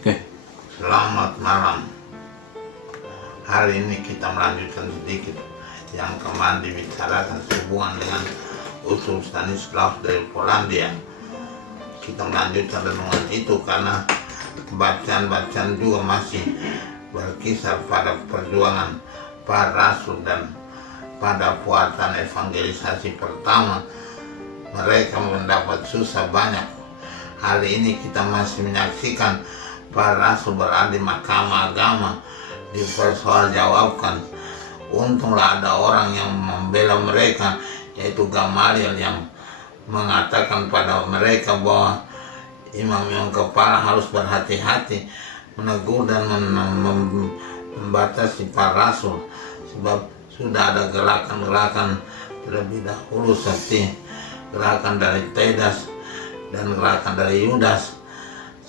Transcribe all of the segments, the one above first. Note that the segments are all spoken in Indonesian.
Oke. Selamat malam. Hari ini kita melanjutkan sedikit yang kemarin dibicarakan sehubungan dengan usul Stanislaus dari Polandia. Kita melanjutkan renungan itu karena bacaan-bacaan juga masih berkisar pada perjuangan para rasul dan pada puatan evangelisasi pertama mereka mendapat susah banyak. Hari ini kita masih menyaksikan para rasul berada di mahkamah agama dipersoaljawabkan. Untunglah ada orang yang membela mereka, yaitu Gamaliel, yang mengatakan pada mereka bahwa imam kepala harus berhati-hati menegur dan membatasi para rasul, sebab sudah ada gerakan-gerakan terlebih dahulu seperti gerakan dari Teudas dan gerakan dari Yudas.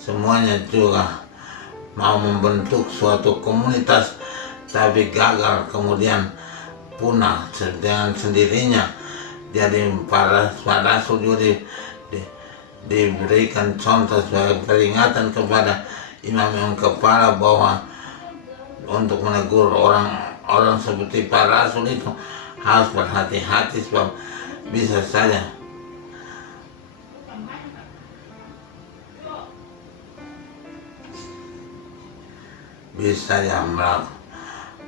Semuanya juga mau membentuk suatu komunitas, tapi gagal, kemudian punah dengan sendirinya. Jadi para rasul juga diberikan contoh sebagai peringatan kepada imam kepala bahwa untuk menegur orang seperti para rasul itu harus berhati-hati, sebab bisa saja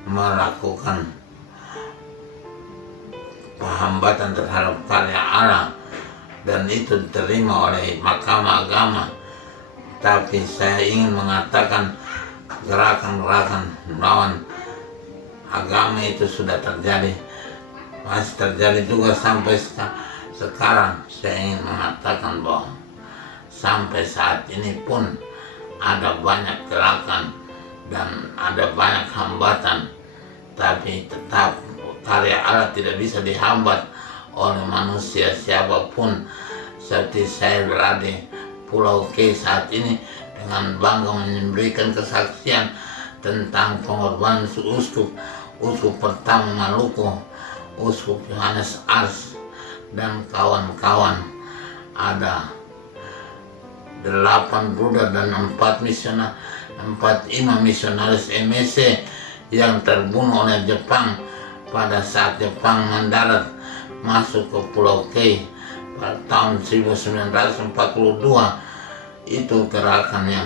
melakukan penghambatan terhadap karya Allah, dan itu diterima oleh mahkamah agama. Tapi saya ingin mengatakan gerakan-gerakan melawan agama itu sudah terjadi, masih terjadi juga sampai sekarang. Saya ingin mengatakan bahwa sampai saat ini pun ada banyak gerakan dan ada banyak hambatan, tapi tetap karya Allah tidak bisa dihambat oleh manusia siapapun. Seperti saya berada di Pulau K saat ini dengan bangga memberikan kesaksian tentang pengorbanan uskup pertama Maluku, Uskup Yohanes Ars dan kawan-kawan. Ada 8 bruder dan 4 imam misionaris MSC yang terbunuh oleh Jepang pada saat Jepang mendarat masuk ke Pulau K pada tahun 1942. Itu gerakan yang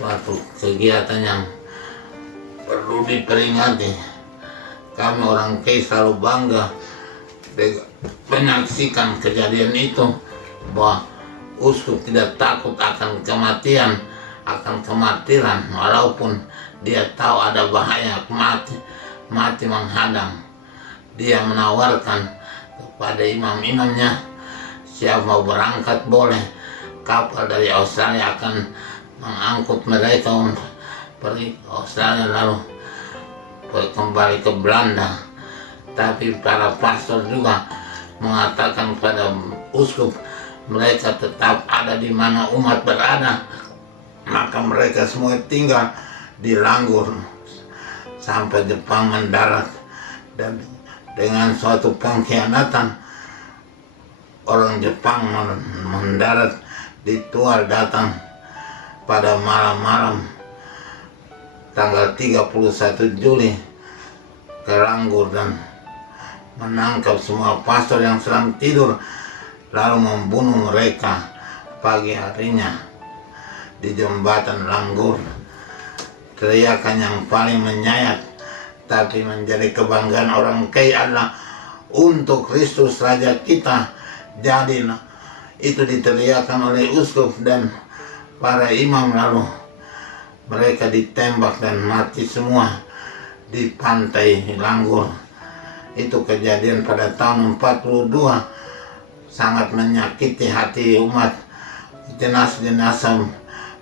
suatu kegiatan yang perlu diperingati. Kami orang K selalu bangga menyaksikan kejadian itu, bahwa uskup tidak takut akan kematian, akan kematiran, walaupun dia tahu ada bahaya mati menghadang. Dia menawarkan kepada imam-imamnya, siapa mau berangkat boleh, kapal dari Australia akan mengangkut mereka untuk pergi ke Australia lalu kembali ke Belanda. Tapi para pastor juga mengatakan pada uskup, mereka tetap ada di mana umat berada, maka mereka semua tinggal di Langgur sampai Jepang mendarat. Dan dengan suatu pengkhianatan, orang Jepang mendarat di Tual, datang pada malam-malam tanggal 31 Juli ke Langgur dan menangkap semua pastor yang sedang tidur, lalu membunuh mereka pagi harinya di jembatan Langgur. Teriakan yang paling menyayat tapi menjadi kebanggaan orang K adalah untuk Kristus Raja kita. Jadi itu diteriakan oleh uskup dan para imam, lalu mereka ditembak dan mati semua di pantai Langgur. Itu kejadian pada tahun 42, sangat menyakiti hati umat. Jenazah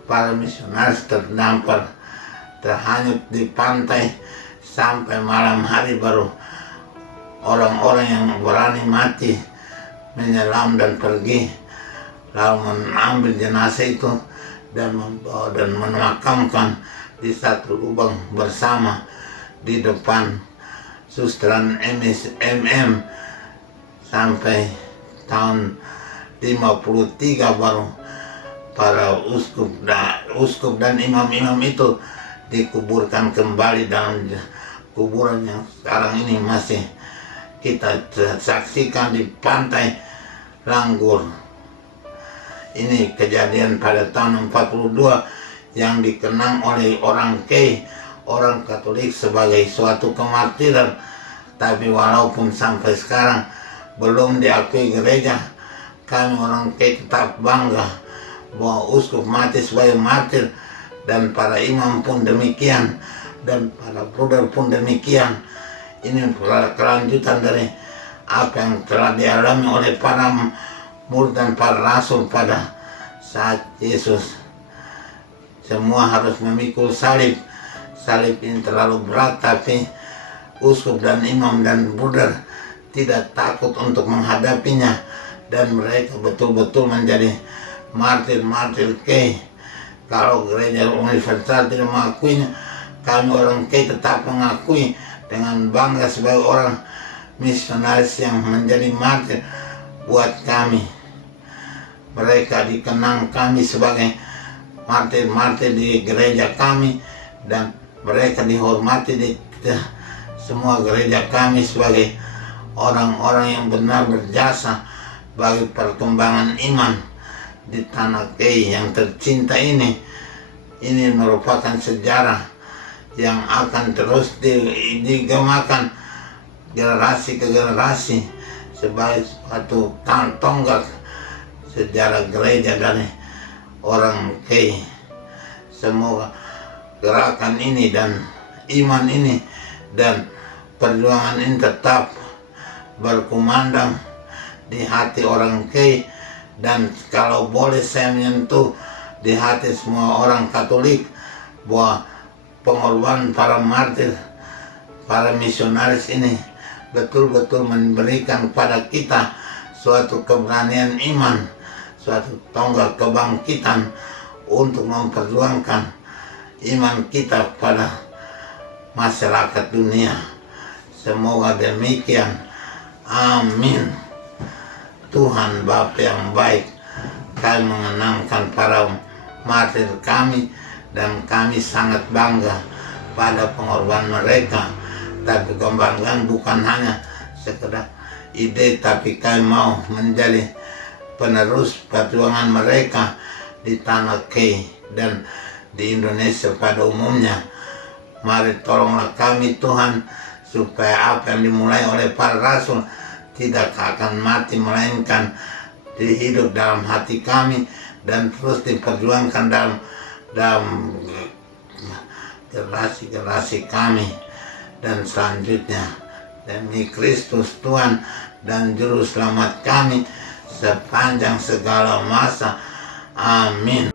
para misionaris terdampar, terhanyut di pantai sampai malam hari baru orang-orang yang berani mati menyelam dan pergi, lalu mengambil jenazah itu dan membawa dan memakamkan di satu lubang bersama di depan Susteran MM sampai tahun 53 baru para uskup dan imam-imam itu dikuburkan kembali dalam kuburan yang sekarang ini masih kita saksikan di pantai Langgur. Ini kejadian pada tahun 42 yang dikenang oleh orang Katolik sebagai suatu kemartiran. Tapi walaupun sampai sekarang belum diakui gereja, kami orang tetap bangga bahwa uskup mati sebagai martir, dan para imam pun demikian, dan para bruder pun demikian. Ini kelanjutan dari apa yang telah dialami oleh para murid dan para rasul pada saat Yesus. Semua harus memikul salib. Salib ini terlalu berat, tapi uskup dan imam dan bruder tidak takut untuk menghadapinya, dan mereka betul-betul menjadi martir-martir Kei. Kalau gereja universal tidak mengakuinya, kami orang Kei tetap mengakui dengan bangga sebagai orang misionaris yang menjadi martir buat kami. Mereka dikenang kami sebagai martir-martir di gereja kami, dan mereka dihormati di semua gereja kami sebagai orang-orang yang benar berjasa bagi perkembangan iman di tanah Kei yang tercinta ini. Ini merupakan sejarah yang akan terus digemakan generasi ke generasi sebagai suatu tonggak sejarah gereja dari orang Kei. Semoga gerakan ini dan iman ini dan perjuangan ini tetap berkumandang di hati orang Kei, dan kalau boleh saya menyentuh di hati semua orang Katolik bahwa pengorbanan para martir, para misionaris ini betul-betul memberikan kepada kita suatu keberanian iman, suatu tonggak kebangkitan untuk memperjuangkan iman kita pada masyarakat dunia. Semoga demikian. Amin. Tuhan Bapa yang baik, kami mengenangkan para martir kami, dan kami sangat bangga pada pengorbanan mereka. Tapi kebanggaan bukan hanya sekedar ide, tapi kami mau menjadi penerus perjuangan mereka di tanah Kei dan di Indonesia pada umumnya. Mari tolonglah kami Tuhan, supaya apa yang dimulai oleh para rasul tidak akan mati, melainkan dihidup dalam hati kami dan terus diperjuangkan dalam generasi kami dan selanjutnya. Demi Kristus Tuhan dan Juru Selamat kami sepanjang segala masa. Amin.